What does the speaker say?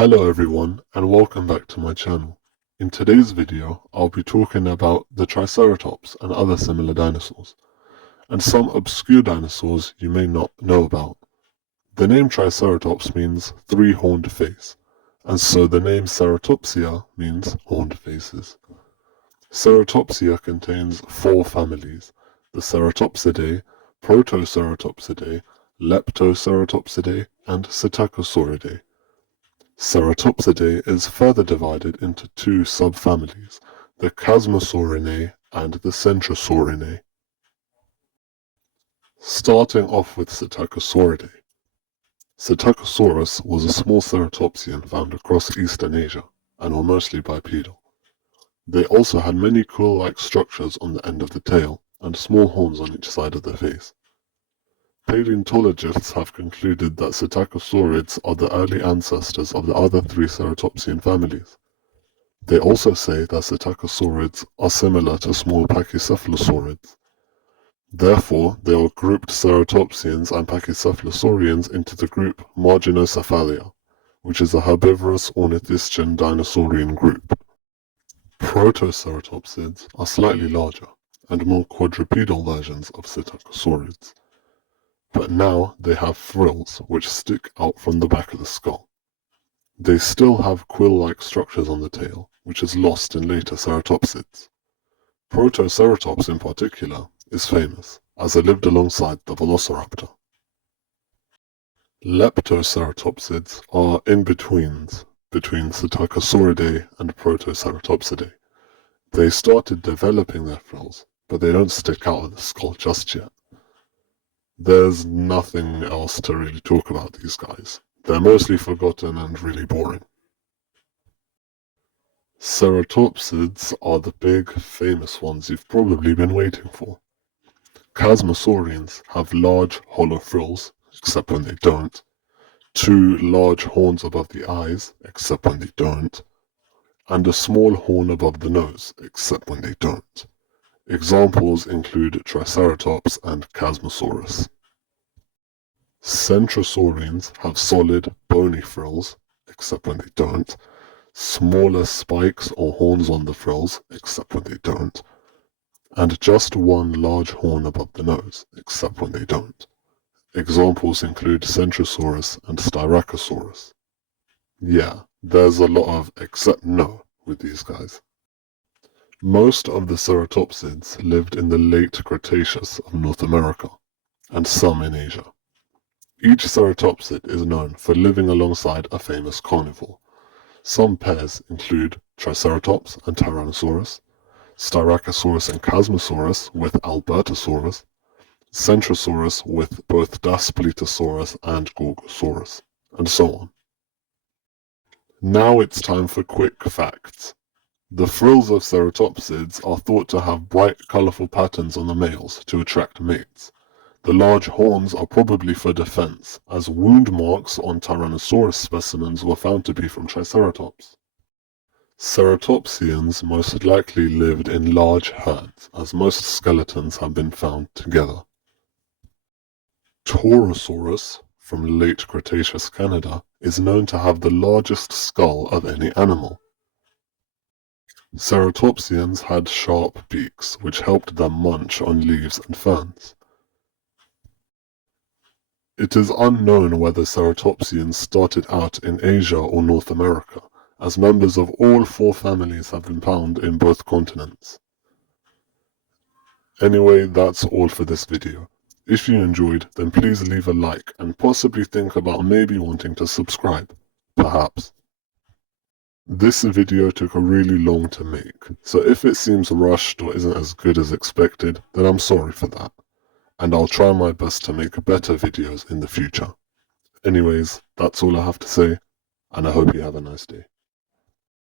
Hello everyone and welcome back to my channel. In today's video, I'll be talking about the Triceratops and other similar dinosaurs, and some obscure dinosaurs you may not know about. The name Triceratops means three-horned face, and so the name Ceratopsia means horned faces. Ceratopsia contains four families: the Ceratopsidae, Protoceratopsidae, Leptoceratopsidae, and Psittacosauridae. Ceratopsidae is further divided into two subfamilies, the Chasmosaurinae and the Centrosaurinae. Starting off with Psittacosauridae. Psittacosaurus was a small ceratopsian found across Eastern Asia, and were mostly bipedal. They also had many quill-like structures on the end of the tail, and small horns on each side of the face. Paleontologists have concluded that Psittacosaurids are the early ancestors of the other three ceratopsian families. They also say that Psittacosaurids are similar to small pachycephalosaurids. Therefore, they are grouped ceratopsians and pachycephalosaurians into the group Marginocephalia, which is a herbivorous ornithischian dinosaurian group. Protoceratopsids are slightly larger and more quadrupedal versions of Psittacosaurids. But now they have frills which stick out from the back of the skull. They still have quill-like structures on the tail, which is lost in later ceratopsids. Protoceratops in particular is famous, as it lived alongside the velociraptor. Leptoceratopsids are in-betweens between Psittacosauridae and Protoceratopsidae. They started developing their frills, but they don't stick out of the skull just yet. There's nothing else to really talk about these guys. They're mostly forgotten and really boring. Ceratopsids are the big, famous ones you've probably been waiting for. Chasmosaurians have large, hollow frills, except when they don't, two large horns above the eyes, except when they don't, and a small horn above the nose, except when they don't. Examples include Triceratops and Chasmosaurus. Centrosaurians have solid, bony frills, except when they don't, smaller spikes or horns on the frills, except when they don't, and just one large horn above the nose, except when they don't. Examples include Centrosaurus and Styracosaurus. Yeah, there's a lot of except no with these guys. Most of the ceratopsids lived in the late Cretaceous of North America, and some in Asia. Each ceratopsid is known for living alongside a famous carnivore. Some pairs include Triceratops and Tyrannosaurus, Styracosaurus and Chasmosaurus with Albertosaurus, Centrosaurus with both Daspletosaurus and Gorgosaurus, and so on. Now it's time for quick facts. The frills of ceratopsids are thought to have bright, colorful patterns on the males to attract mates. The large horns are probably for defense, as wound marks on Tyrannosaurus specimens were found to be from Triceratops. Ceratopsians most likely lived in large herds, as most skeletons have been found together. Torosaurus, from late Cretaceous Canada, is known to have the largest skull of any animal. Ceratopsians had sharp beaks, which helped them munch on leaves and ferns. It is unknown whether ceratopsians started out in Asia or North America, as members of all four families have been found in both continents. Anyway, that's all for this video. If you enjoyed, then please leave a like and possibly think about maybe wanting to subscribe. Perhaps. This video took really long to make, so if it seems rushed or isn't as good as expected, then I'm sorry for that. And I'll try my best to make better videos in the future. Anyways, that's all I have to say, and I hope you have a nice day.